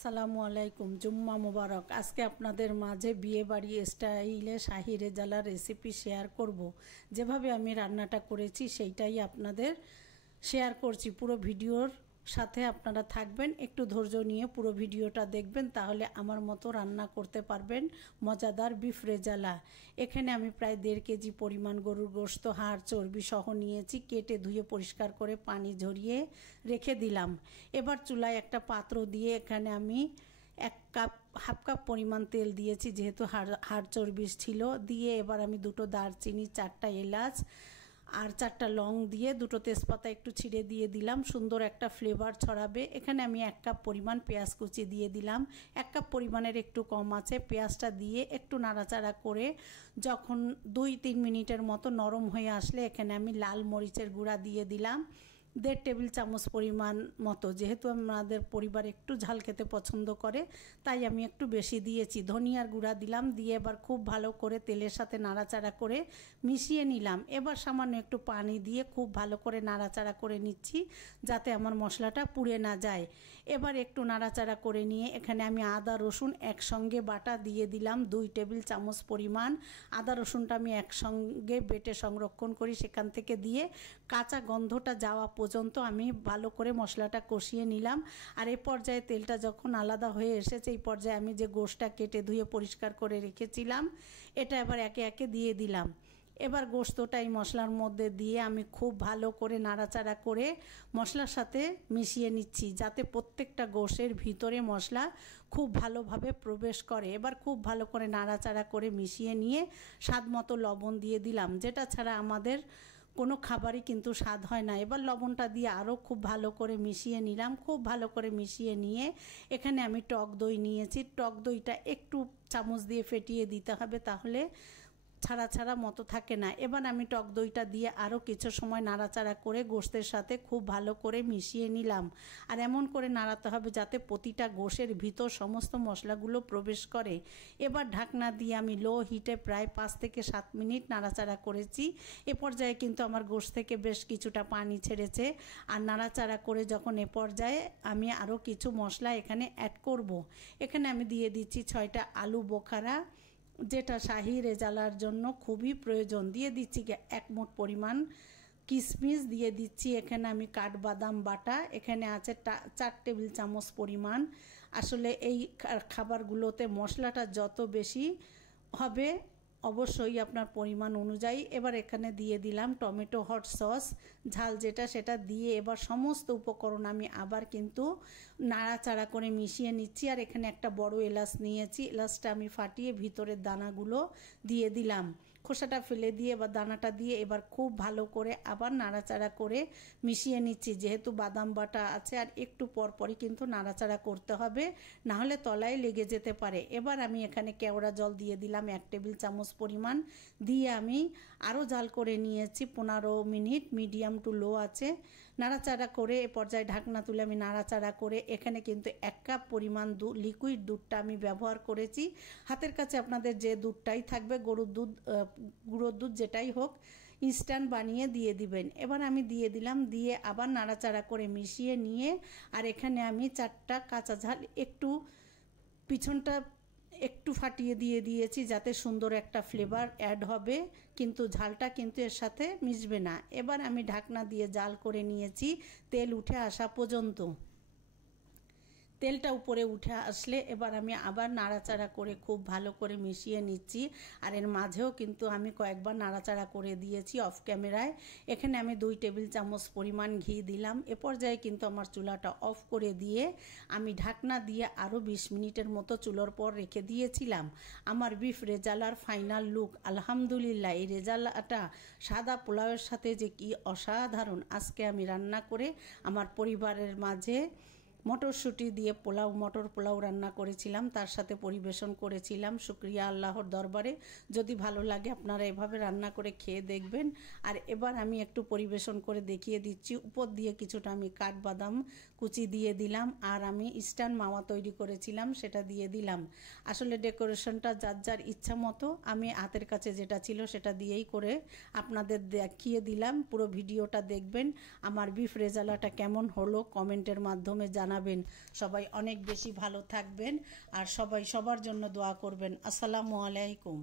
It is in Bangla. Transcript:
আসসালামু আলাইকুম, জুম্মা মুবারক। আজকে আপনাদের মাঝে বিয়ে বাড়ি স্টাইলে শাহি রেজালা রেসিপি শেয়ার করব। যেভাবে আমি রান্নাটা করেছি সেইটাই আপনাদের শেয়ার করছি। পুরো ভিডিওর সাথে আপনারা থাকবেন, একটু ধৈর্য নিয়ে পুরো ভিডিওটা দেখবেন, তাহলে আমার মতো রান্না করতে পারবেন মজাদার বিফ রেজালা। এখানে আমি প্রায় 1.5 কেজি পরিমাণ গরুর গোশত, হাড়, চর্বি সহ নিয়েছি। কেটে ধুয়ে পরিষ্কার করে পানি ঝরিয়ে রেখে দিলাম। এবার চুলায় একটা পাত্র দিয়ে এখানে আমি হাফ কাপ পরিমাণ তেল দিয়েছি, যেহেতু হাড় চর্বি ছিল। দিয়ে এবার আমি 2টো দারচিনি, 4টা এলাচ আর 4টা লং দিয়ে 2টো তেজপাতা একটু ছিঁড়ে দিয়ে দিলাম, সুন্দর একটা ফ্লেভার ছড়াবে। এখানে আমি 1 কাপ পরিমাণ পেঁয়াজ কুচি দিয়ে দিলাম। 1 কাপ পরিমাণের একটু কম আছে। পেঁয়াজটা দিয়ে একটু নাড়াচাড়া করে যখন 2-3 মিনিটের মতো নরম হয়ে আসলে এখানে আমি লাল মরিচের গুঁড়া দিয়ে দিলাম 1.5 টেবিল চামচ পরিমাণ মতো। যেহেতু আমাদের পরিবার একটু ঝাল খেতে পছন্দ করে, তাই আমি একটু বেশি দিয়েছি। ধনিয়ার গুঁড়া দিলাম, দিয়ে এবার খুব ভালো করে তেলের সাথে নাড়াচাড়া করে মিশিয়ে নিলাম। এবার সামান্য একটু পানি দিয়ে খুব ভালো করে নাড়াচাড়া করে নিচ্ছি, যাতে আমার মশলাটা পুড়ে না যায়। এবার একটু নাড়াচাড়া করে নিয়ে এখানে আমি আদা রসুন একসঙ্গে বাটা দিয়ে দিলাম 2 টেবিল চামচ পরিমাণ। আদা রসুনটা আমি একসঙ্গে বেটে সংরক্ষণ করি, সেখান থেকে দিয়ে কাঁচা গন্ধটা যাওয়া পর্যন্ত আমি ভালো করে মশলাটা কষিয়ে নিলাম। আর এই পর্যায়ে তেলটা যখন আলাদা হয়ে এসেছে, এই পর্যায়ে আমি যে গোশতটা কেটে ধুয়ে পরিষ্কার করে রেখেছিলাম এটা এবার একে একে দিয়ে দিলাম। এবার গোশতটা এই মশলার মধ্যে দিয়ে আমি খুব ভালো করে নাড়াচাড়া করে মশলার সাথে মিশিয়ে নিচ্ছি, যাতে প্রত্যেকটা গোশের ভিতরে মশলা খুব ভালোভাবে প্রবেশ করে। এবার খুব ভালো করে নাড়াচাড়া করে মিশিয়ে নিয়ে স্বাদ মতো লবণ দিয়ে দিলাম, যেটা ছাড়া আমাদের কোনো খাবারই কিন্তু স্বাদ হয় না। এবার লবণটা দিয়ে আরও খুব ভালো করে মিশিয়ে নিলাম। খুব ভালো করে মিশিয়ে নিয়ে এখানে আমি টক দই নিয়েছি। টক দইটা একটু চামচ দিয়ে ফেটিয়ে দিতে হবে, তাহলে ছাড়া ছাড়া মতো থাকে না। এবার আমি টক দইটা দিয়ে আরও কিছু সময় নাড়াচাড়া করে গোশতের সাথে খুব ভালো করে মিশিয়ে নিলাম। আর এমন করে নাড়াতে হবে যাতে প্রতিটা গোশের ভিতর সমস্ত মশলাগুলো প্রবেশ করে। এবার ঢাকনা দিয়ে আমি লো হিটে প্রায় 5 থেকে 7 মিনিট নাড়াচাড়া করেছি। এ পর্যায়ে কিন্তু আমার গোশ থেকে বেশ কিছুটা পানি ছেড়েছে। আর নাড়াচাড়া করে যখন এ পর্যায়ে আমি আরও কিছু মশলা এখানে অ্যাড করব। এখানে আমি দিয়ে দিচ্ছি 6টা আলু বোখারা, যেটা শাহি রেজালার জন্য খুবই প্রয়োজন। দিয়ে দিচ্ছি 1 মুঠ পরিমাণ কিশমিশ, দিয়ে দিচ্ছি এখানে আমি কাঠবাদাম বাটা, এখানে আছে 4 টেবিল চামচ পরিমাণ। আসলে এই খাবারগুলোতে মশলাটা যত বেশি হবে অবশ্যই আপনার পরিমাণ অনুযায়ী। এবার এখানে দিয়ে দিলাম টমেটো হট সস, ঝাল যেটা সেটা দিয়ে এবার সমস্ত উপকরণ আমি আবার কিন্তু নাড়াচাড়া করে মিশিয়ে নিচ্ছি। আর এখানে একটা বড় এলাচ নিয়েছি, এলাচটা আমি ফাটিয়ে ভিতরের দানাগুলো দিয়ে দিলাম, খোসাটা ফেলে দিয়ে এবার দানাটা দিয়ে এবার খুব ভালো করে আবার নাড়াচাড়া করে মিশিয়ে নিচ্ছি। যেহেতু বাদাম বাটা আছে আর একটু পরপরই কিন্তু নাড়াচাড়া করতে হবে, নাহলে তলায় লেগে যেতে পারে। এবার আমি এখানে কেওড়া জল দিয়ে দিলাম 1 টেবিল চামচ পরিমাণ, দিয়ে আমি আরও জাল করে নিয়েছি 15 মিনিট, মিডিয়াম টু লো আছে নাড়াচাড়া করে। এ পর্যায়ে ঢাকনা তুলে আমি নাড়াচাড়া করে এখানে কিন্তু 1 কাপ পরিমাণ লিকুইড দুধটা আমি ব্যবহার করেছি। হাতের কাছে আপনাদের যে দুধটাই থাকবে, গরুর দুধ, গুঁড়োর দুধ যেটাই হোক, ইনস্ট্যান্ট বানিয়ে দিয়ে দিবেন। এবার আমি দিয়ে দিলাম, দিয়ে আবার নাড়াচাড়া করে মিশিয়ে নিয়ে আর এখানে আমি 4টা কাঁচা ঝাল একটু পিছনটা একটু ফাটিয়ে দিয়ে দিয়েছি, যাতে সুন্দর একটা ফ্লেভার অ্যাড হবে, কিন্তু ঝালটা কিন্তু এর সাথে মিশবে না। এবার আমি ঢাকনা দিয়ে জাল করে নিয়েছি তেল উঠে আসা পর্যন্ত। তেলটা উপরে উঠে আসলে এবার আমি আবার নাড়াচাড়া করে খুব ভালো করে মিশিয়ে নিচ্ছি। আর এর মাঝেও কিন্তু আমি কয়েকবার নাড়াচাড়া করে দিয়েছি অফ ক্যামেরায়। এখানে আমি 2 টেবিল চামচ পরিমাণ ঘি দিলাম। এ পর্যায়ে কিন্তু আমার চুলাটা অফ করে দিয়ে আমি ঢাকনা দিয়ে আরও 20 মিনিটের মতো চুলোর পর রেখে দিয়েছিলাম। আমার বিফ রেজালার ফাইনাল লুক, আলহামদুলিল্লাহ। এই রেজালাটা সাদা পোলাওয়ের সাথে যে কি অসাধারণ। আজকে আমি রান্না করে আমার পরিবারের মাঝে মটরশুঁটি দিয়ে মটর পোলাও রান্না করেছিলাম, তার সাথে পরিবেশন করেছিলাম। শুকরিয়া আল্লাহর দরবারে। যদি ভালো লাগে আপনারা এভাবে রান্না করে খেয়ে দেখবেন। আর এবার আমি একটু পরিবেশন করে দেখিয়ে দিচ্ছি। উপর দিয়ে কিছুটা আমি কাঠবাদাম কুচি দিয়ে দিলাম, আর আমি ইনস্ট্যান্ট মাওয়া তৈরি করেছিলাম সেটা দিয়ে দিলাম। আসলে ডেকোরেশনটা যার যার ইচ্ছা মতো, আমি হাতের কাছে যেটা ছিল সেটা দিয়েই করে আপনাদের দেখিয়ে দিলাম। পুরো ভিডিওটা দেখবেন। আমার বিফ রেজালাটা কেমন হলো কমেন্টের মাধ্যমে জানাবেন। জানাবেন। সবাই অনেক বেশি ভালো থাকবেন আর সবাই সবার জন্য দোয়া করবেন। আসসালামু আলাইকুম।